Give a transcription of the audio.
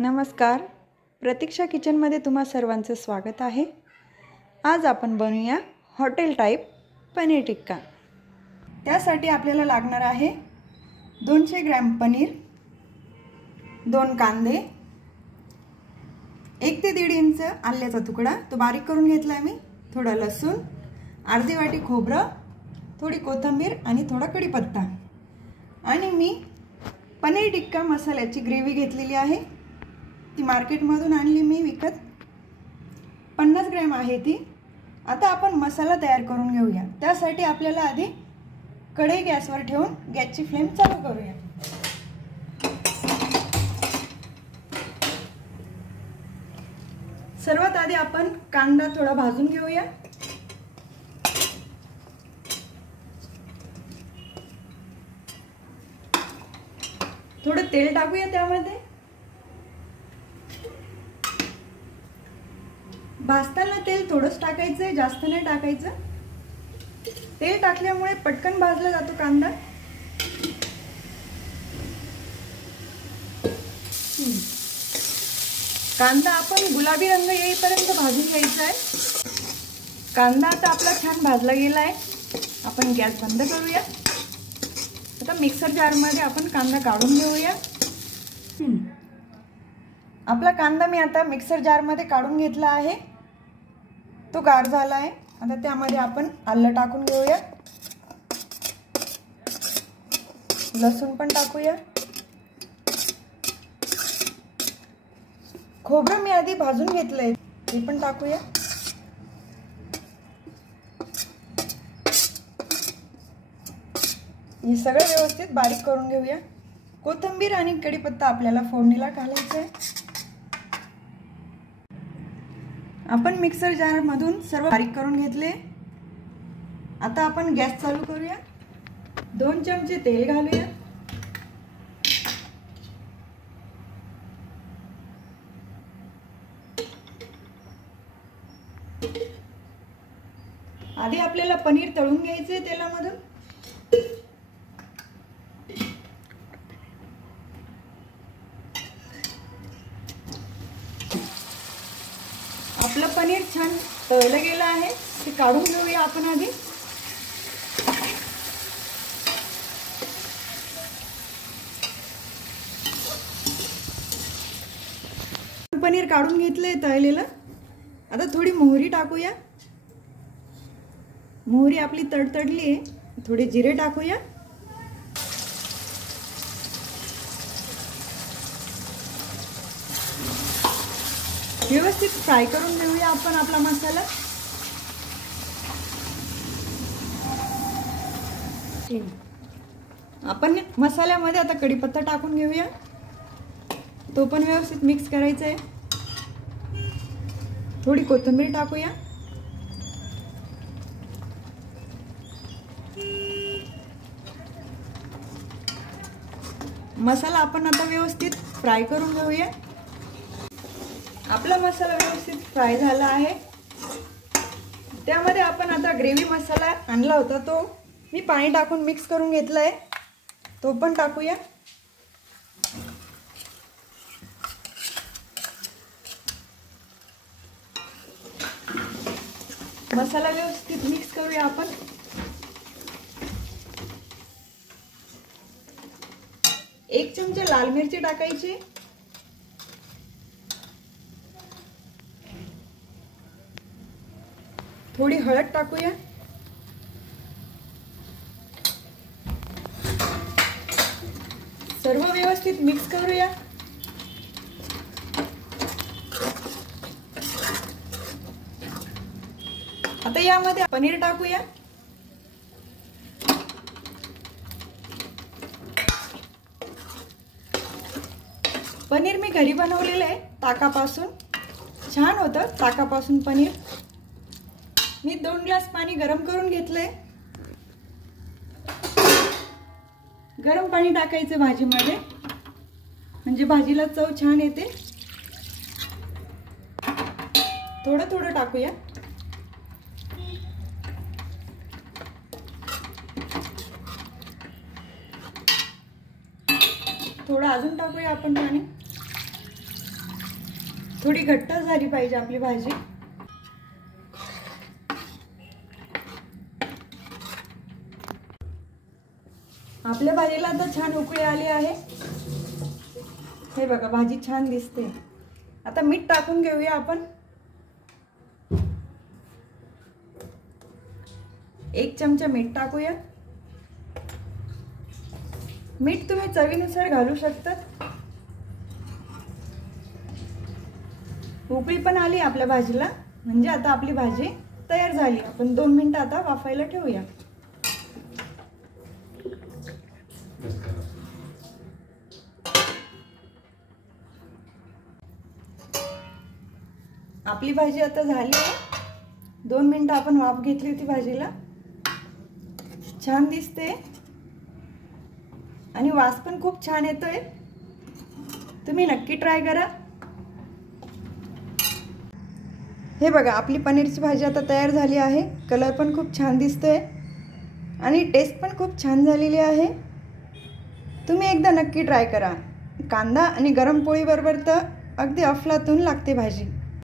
नमस्कार, प्रतीक्षा किचनमध्ये तुम्हा सर्वांचं स्वागत आहे। आज आपण बनवूया हॉटेल टाइप पनीर टिक्का। त्यासाठी आपल्याला लागणार आहे 200 ग्रॅम पनीर, 2 कांदे, 1 ते 1.5 इंच आल्याचा तुकडा तो बारीक करून घेतला आहे मी, थोडा लसूण, अर्धी वाटी खोबरं, थोडी कोथिंबीर आणि थोडा कढीपत्ता। आणि मी पनीर टिक्का मसाल्याची ग्रेव्ही घेतलेली आहे, ती मार्केटमधून आणली मी विकत, 50 ग्रॅम आहे ती। आता आपण मसाला तयार करून घेऊया। त्यासाठी आपल्याला आधी कढई गॅसवर ठेवून गॅसची फ्लेम चालू करूया। सर्वात आधी आपण कांदा थोडा भाजून घेऊया। थोडं तेल टाकूया त्यामध्ये। भाजताना तेल थोडंच टाकायचं आहे, जास्त नाही टाकायचं। तेल टाकल्यामुळे पटकन भाजला जातो कांदा। कांदा आपण गुलाबी रंग येईपर्यंत भाजून घ्यायचा आहे। कांदा आता आपला छान भाजला गेला आहे। आपण गॅस बंद करूया। आता मिक्सर जार मध्ये आपण कांदा काढून घेऊया। आपला कांदा मी आता मिक्सर जार मध्ये काढून घेतला आहे, तो गार झाला आहे। आता त्यामध्ये आपण आलं टाकून घेऊया, लसूण पण टाकूया, खोबरं मी आधी भाजून घेतलंय ते पण टाकूया। हे सगळं व्यवस्थित बारीक करून घेऊया। कोथिंबीर आणि कढीपत्ता आपल्याला फोडणीला घालायचा आहे। आपण मिक्सर जार मधून सर्व बारीक करून घेतले। आता आपण गॅस चालू करूया। 2 चमचे तेल घालूया। आधी आपल्याला पनीर तळून घ्यायचे तेलामधून। आपलं पनीर छान तळलं गेलं आहे, ते काढून घेऊया आपण आधी। पनीर काढून घेतलंय तळलेलं। आता थोडी मोहरी टाकूया। मोहरी आपली तडतडली आहे, थोडे जिरे टाकूया। व्यवस्थित फ्राय करून घेऊया आपण आपला मसाला। आपण मसाल्यामध्ये आता कढीपत्ता टाकून घेऊया, तो पण व्यवस्थित मिक्स करायचा आहे। थोडी कोथिंबीर टाकूया। मसाला आपण आता व्यवस्थित फ्राय करून घेऊया। आपला मसाला व्यवस्थित फ्राय झाला आहे। त्यामध्ये आपण आता ग्रेव्ही मसाला आणला होता, तो मी पाणी टाकून मिक्स करून घेतलाय, तो पण टाकूया। मसाला व्यवस्थित मिक्स करूया आपण। एक चमचा लाल मिरची टाकायची, थोडी हळद टाकूया, सर्व व्यवस्थित मिक्स करूया। आता यामध्ये पनीर टाकूया। पनीर मी घरी बनवलेलं आहे ताकापासून, छान होतं ताकापासून पनीर। मी 2 ग्लास पाणी गरम करून घेतलंय। गरम पाणी टाकायचं भाजीमध्ये, म्हणजे भाजीला चव छान येते। थोडं थोडं टाकूया। थोडं अजून टाकूया आपण पाणी। थोडी घट्ट झाली पाहिजे आपली भाजी। आपल्या भाजीला आता छान उकळी आली आहे। हे बघा भाजी छान दिसते। आता मीठ टाकून घेऊया आपण। 1 चमचा मीठ टाकूया। मीठ तुम्ही चवीनुसार घालू शकता। उकळी पण आली आपल्या भाजीला, म्हणजे आता आपली भाजी तयार झाली। आपण 2 मिनिटं आता वाफायला ठेवूया। आपली भाजी आता झाली आहे। 2 मिनिटं आपण वाफ घेतली होती भाजीला। छान दिसते आणि वास पण खूप छान येतोय। तुम्ही नक्की ट्राय करा। हे बघा आपली पनीरची भाजी आता तयार झाली आहे। कलर पण खूप छान दिसतोय आणि टेस्ट पण खूप छान झालेली आहे। तुम्ही एकदा नक्की ट्राय करा। कांदा आणि गरम पोळी बरोबर तर अगदी अफलातून लागते भाजी।